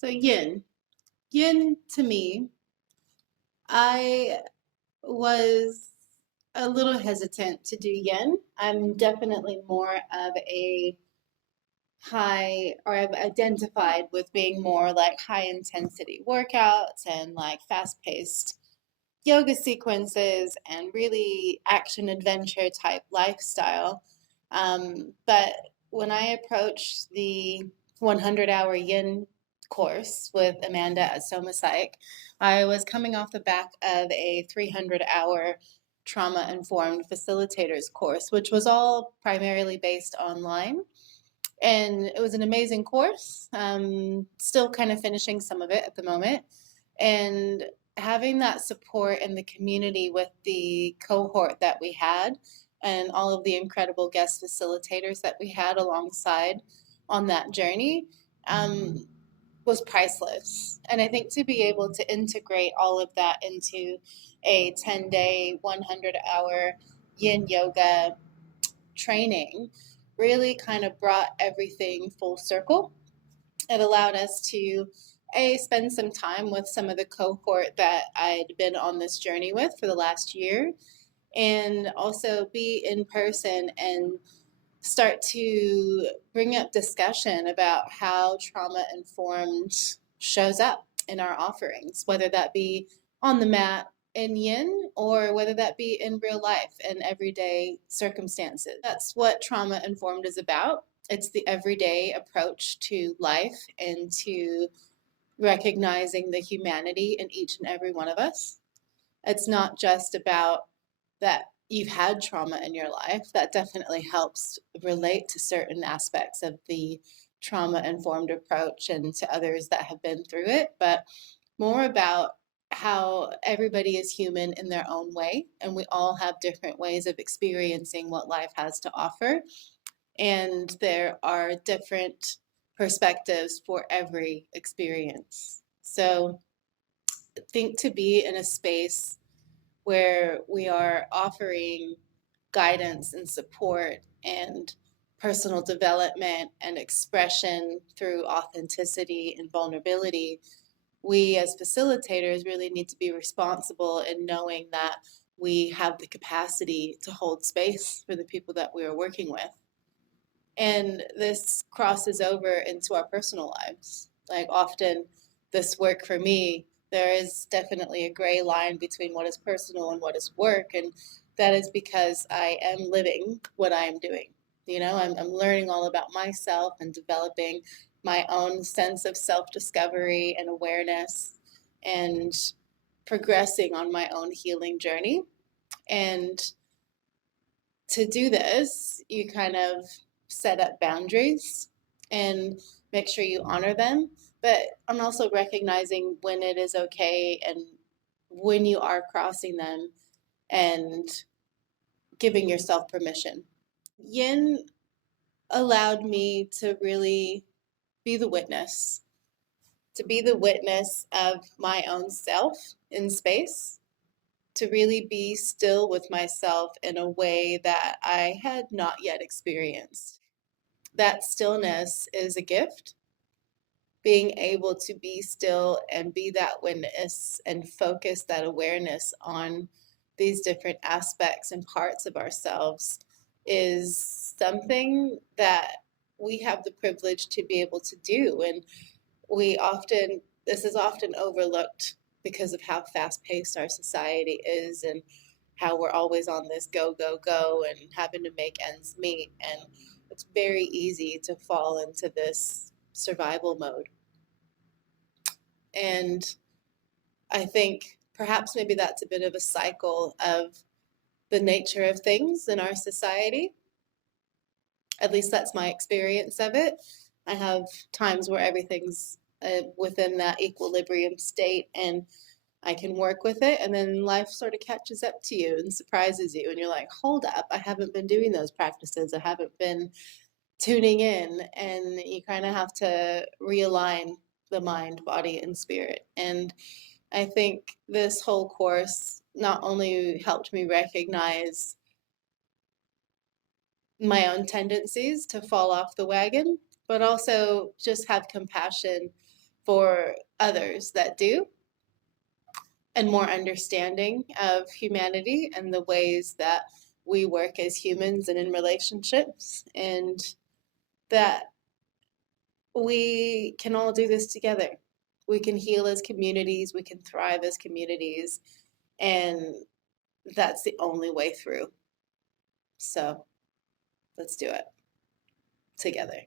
So yin. Yin to me, I was a little hesitant to do yin. I'm definitely more of a high, or I've identified with being more like high intensity workouts and like fast paced yoga sequences and really action adventure type lifestyle. But when I approached the 100-hour yin course with Amanda at SomaPsych, I was coming off the back of a 300-hour trauma informed facilitators course, which was all primarily based online. And it was an amazing course. Still kind of finishing some of it at the moment. And having that support in the community with the cohort that we had and all of the incredible guest facilitators that we had alongside on that journey um, was priceless. And I think to be able to integrate all of that into a 10-day, 100-hour yin yoga training really kind of brought everything full circle. It allowed us to spend some time with some of the cohort that I'd been on this journey with for the last year, and also be in person and start to bring up discussion about how trauma informed shows up in our offerings, whether that be on the mat in yin or whether that be in real life and everyday circumstances. That's what trauma informed is about. It's the everyday approach to life and to recognizing the humanity in each and every one of us. It's not just about that you've had trauma in your life. That definitely helps relate to certain aspects of the trauma informed approach and to others that have been through it, but more about how everybody is human in their own way, and we all have different ways of experiencing what life has to offer. And there are different perspectives for every experience. So I think to be in a space where we are offering guidance and support and personal development and expression through authenticity and vulnerability, we as facilitators really need to be responsible in knowing that we have the capacity to hold space for the people that we are working with. And this crosses over into our personal lives. Like often, this work for me, there is definitely a gray line between what is personal and what is work. And that is because I am living what I am doing. I'm learning all about myself and developing my own sense of self discovery and awareness and progressing on my own healing journey. And to do this, you kind of set up boundaries and make sure you honor them. But I'm also recognizing when it is okay and when you are crossing them and giving yourself permission. Yin allowed me to really be the witness, to be the witness of my own self in space, to really be still with myself in a way that I had not yet experienced. That stillness is a gift. Being able to be still and be that witness and focus that awareness on these different aspects and parts of ourselves is something that we have the privilege to be able to do. And this is often overlooked because of how fast paced our society is and how we're always on this go, go, go and having to make ends meet. And it's very easy to fall into this survival mode. And I think perhaps maybe that's a bit of a cycle of the nature of things in our society. At least that's my experience of it. I have times where everything's within that equilibrium state and I can work with it, and then life sort of catches up to you and surprises you, and you're like, hold up, I haven't been doing those practices, I haven't been tuning in, and you kind of have to realign the mind, body, and spirit. And I think this whole course not only helped me recognize my own tendencies to fall off the wagon, but also just have compassion for others that do, and more understanding of humanity and the ways that we work as humans and in relationships, and that we can all do this together. We can heal as communities, we can thrive as communities, and that's the only way through. So let's do it together.